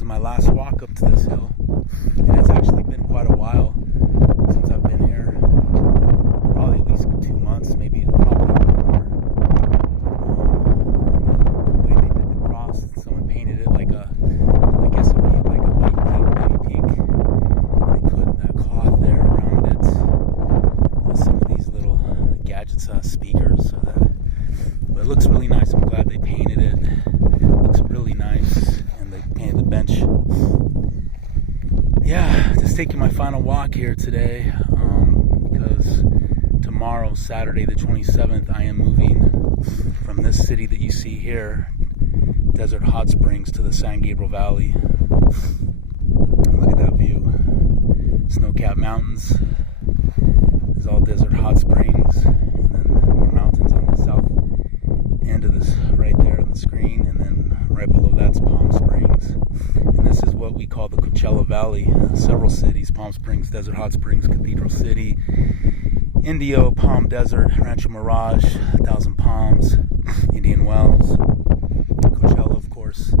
is my last walk up to this hill, and it's actually been quite a while since I've been here. Probably at least 2 months, maybe probably more. The way they did the cross, someone painted it like a, I guess it would be like a light pink, baby pink. They put that cloth there around it with some of these little gadgets, speakers, so that. But it looks really nice. I'm glad they painted it. It looks really nice, and they painted the bench. Yeah, just taking my final walk here today, because tomorrow, Saturday the 27th, I am moving from this city that you see here, Desert Hot Springs, to the San Gabriel Valley. Look at that view. Snow-capped mountains. There's all Desert Hot Springs, and then more mountains on the south end of this right there on the screen, and then right below that's Palm Springs. And this is what we call the Coachella Valley. Several cities: Palm Springs, Desert Hot Springs, Cathedral City, Indio, Palm Desert, Rancho Mirage, Thousand Palms, Indian Wells, Coachella, of course.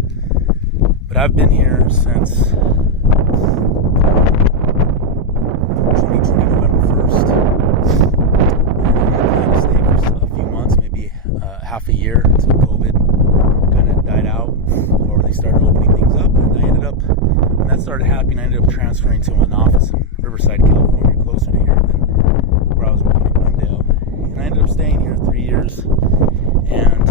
But I've been here since 2020, November 1st. And I kind of stayed for a few months, maybe half a year, until COVID kind of died out, or they started opening things up. And I ended up, when that started happening, I ended up transferring to an office in Riverside, California, closer to here than where I was working in Glendale. And I ended up staying here 3 years, and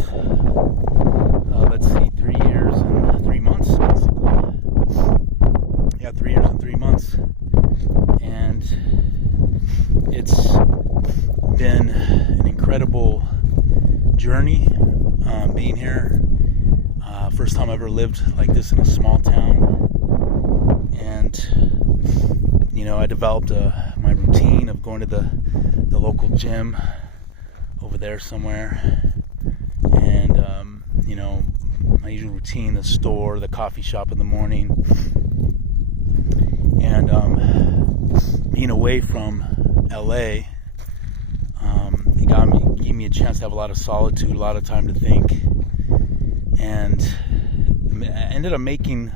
3 years and 3 months, basically. Yeah, 3 years and 3 months. And it's been an incredible journey being here. First time I ever lived like this in a small town. And, you know, I developed my routine of going to the local gym over there somewhere. And, you know, my usual routine, the store, the coffee shop in the morning. And being away from LA, it gave me a chance to have a lot of solitude, a lot of time to think. And I ended up making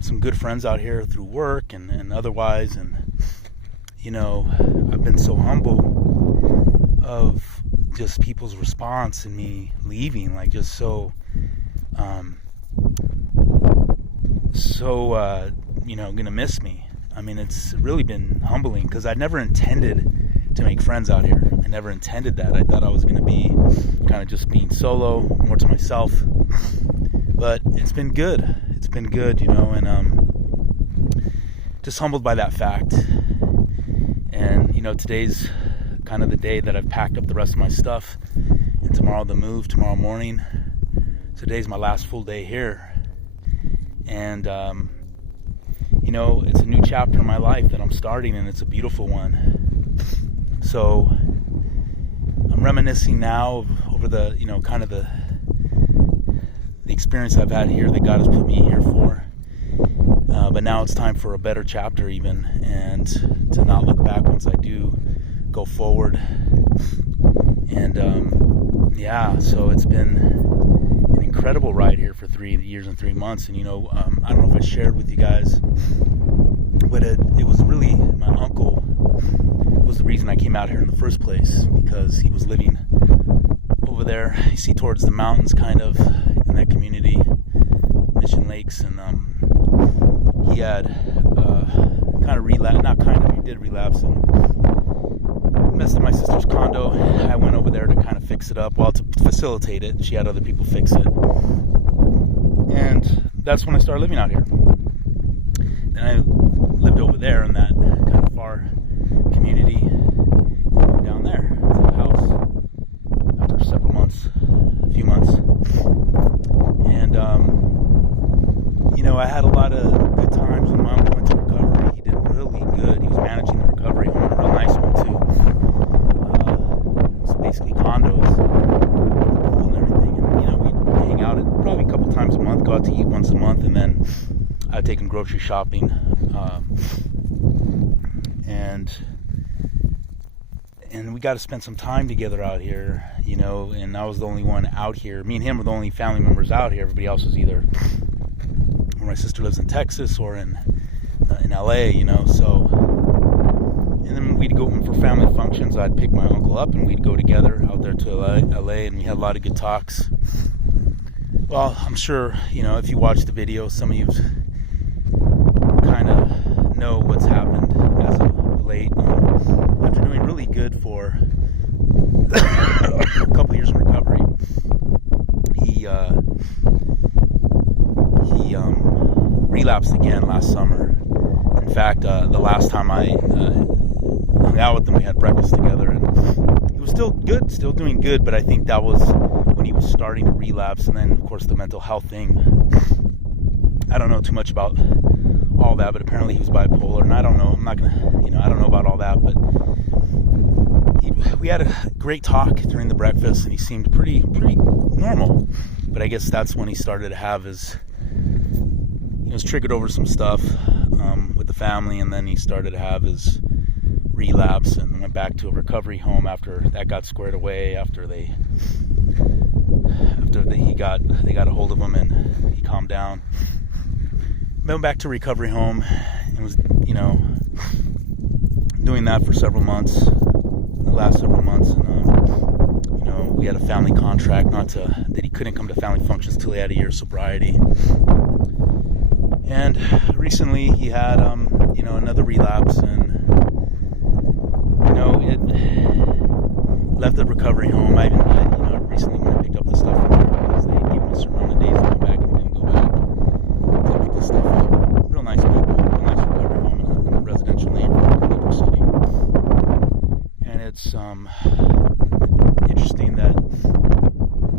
some good friends out here through work and otherwise. And, you know, I've been so humble of just people's response and me leaving, like just so you know, gonna miss me. I mean, it's really been humbling, because I never intended to make friends out here. I never intended that. I thought I was gonna be kind of just being solo, more to myself. But it's been good. It's been good, you know, and just humbled by that fact. And, you know, today's kind of the day that I've packed up the rest of my stuff, and tomorrow the move, tomorrow morning. Today's my last full day here. And, you know, it's a new chapter in my life that I'm starting, and it's a beautiful one. So I'm reminiscing now over the, you know, kind of the experience I've had here that God has put me here for. But now it's time for a better chapter even, and to not look back once I do go forward. And yeah, so it's been an incredible ride here for 3 years and 3 months. And, you know, I don't know if I shared with you guys, but it was really my uncle was the reason I came out here in the first place, because he was living over there, you see, towards the mountains, kind of in that community, Mission Lakes. And he had kind of relapsed, not kind of, he did relapse and messed up my sister's condo. I went over there to kind of fix it up, well, to facilitate it. She had other people fix it. And that's when I started living out here. Then I lived over there in that kind of far community, and moved down there to the house after several months, a few months. And, you know, I had a lot of good times when my uncle went to recovery. He did really good. He was managing the recovery home, a real nice one too. It's basically condos, pool and everything. And, you know, we'd hang out probably a couple times a month, go out to eat once a month, and then I'd take him grocery shopping. And we got to spend some time together out here, you know, and I was the only one out here. Me and him were the only family members out here. Everybody else was either where my sister lives in Texas or in LA, you know. So, and then we'd go for family functions. I'd pick my uncle up and we'd go together out there to LA, and we had a lot of good talks. Well, I'm sure, you know, if you watch the video, some of you kind of know what's happened as of late. After doing really good for a couple years in recovery, he relapsed again last summer. In fact, the last time I hung out with him, we had breakfast together, and he was still good, still doing good, but I think that was when he was starting to relapse. And then, of course, the mental health thing. I don't know too much about all that, but apparently he was bipolar, and I don't know. I'm not gonna, you know, I don't know about all that, but we had a great talk during the breakfast, and he seemed pretty normal. But I guess that's when he started to have his, he was triggered over some stuff with the family, and then he started to have his relapse and went back to a recovery home after that got squared away, after they got a hold of him and he calmed down. Went back to recovery home and was, you know, doing that for several months, the last several months, and you know, we had a family contract that he couldn't come to family functions till he had a year of sobriety. And recently he had you know, another relapse, and you know, it left the recovery home. I even, you know, recently when I picked up the stuff from there, because they gave him a certain amount of days to go back, and didn't go back, so I picked this stuff up. Real nice people, real nice recovery home in a residential neighborhood in Culver City. And it's interesting that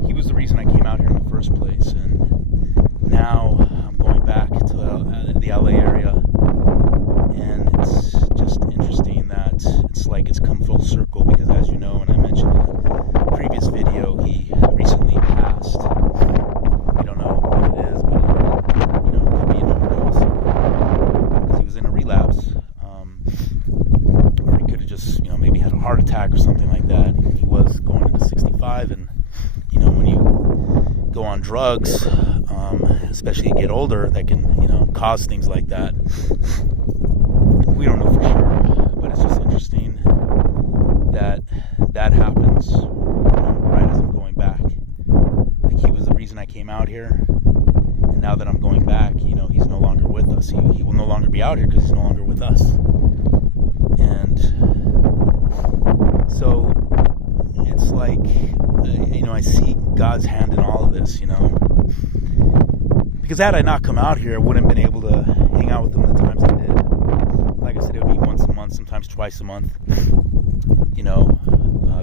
he was the reason I came out here in the first place, and now I'm going back to the LA area, and it's just interesting that it's like it's come full circle, because as you know, and I mentioned in a previous video, he recently passed. We don't know what it is, but it, you know, it could be an overdose, because he was in a relapse, or he could have just, you know, maybe had a heart attack or something like that. He was going into 65, and you know, when you go on drugs, especially you get older, that can, you know, cause things like that. We don't know for sure, but it's just interesting that that happens, you know, right as I'm going back. Like, he was the reason I came out here, and now that I'm going back, you know, he's no longer with us. He will no longer be out here because he's no longer with us. And so it's like, you know, I see God's hand in all of this, you know. Because had I not come out here, I wouldn't have been able to hang out with them the times I did. Like I said, it would be once a month, sometimes twice a month, you know,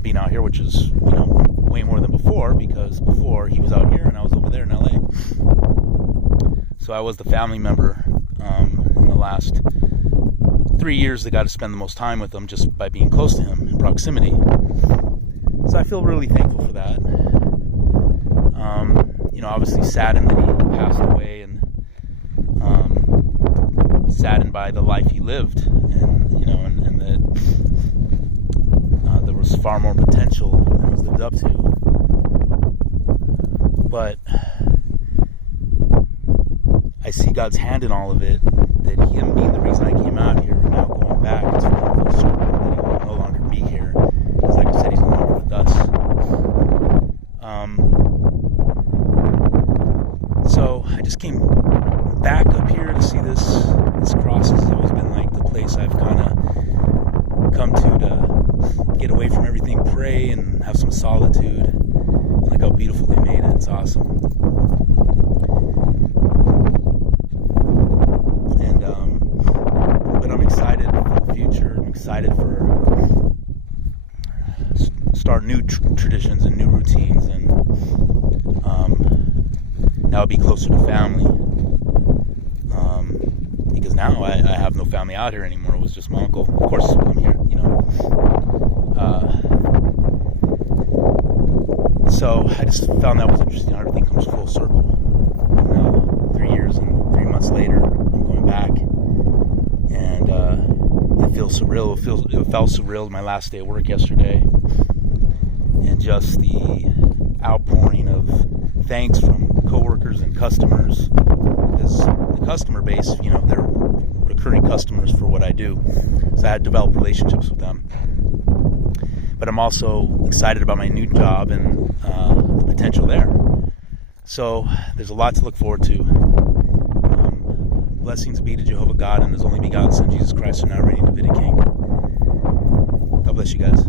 being out here, which is, you know, way more than before, because before he was out here and I was over there in LA. So I was the family member in the last 3 years that got to spend the most time with him just by being close to him in proximity. So I feel really thankful for that. You know, obviously saddened that he passed away, and saddened by the life he lived, and you know, and that there was far more potential than was lived up to. But I see God's hand in all of it, that him being the reason I came out here, and now going back, it's full circle, that he will no longer be here, because like I said, he's no longer with us. So I just came back up here to see this cross. Has always been like the place I've kind of come to get away from everything, pray, and have some solitude. Like how beautiful they made it. It's awesome. And but I'm excited for the future. I'm excited for start new traditions and new routines, and now I'll be closer to family, because now I have no family out here anymore. It was just my uncle. Of course, I'm here, you know. So I just found that was interesting how everything comes full circle. And now, 3 years and 3 months later, I'm going back, and it feels surreal. It felt surreal my last day at work yesterday, and just the outpouring of thanks from coworkers and customers, because customer base, they're recurring customers for what I do. So I had developed relationships with them. But I'm also excited about my new job and the potential there. So there's a lot to look forward to. Blessings be to Jehovah God and His only begotten Son, Jesus Christ, who now reigning Davidic King. God bless you guys.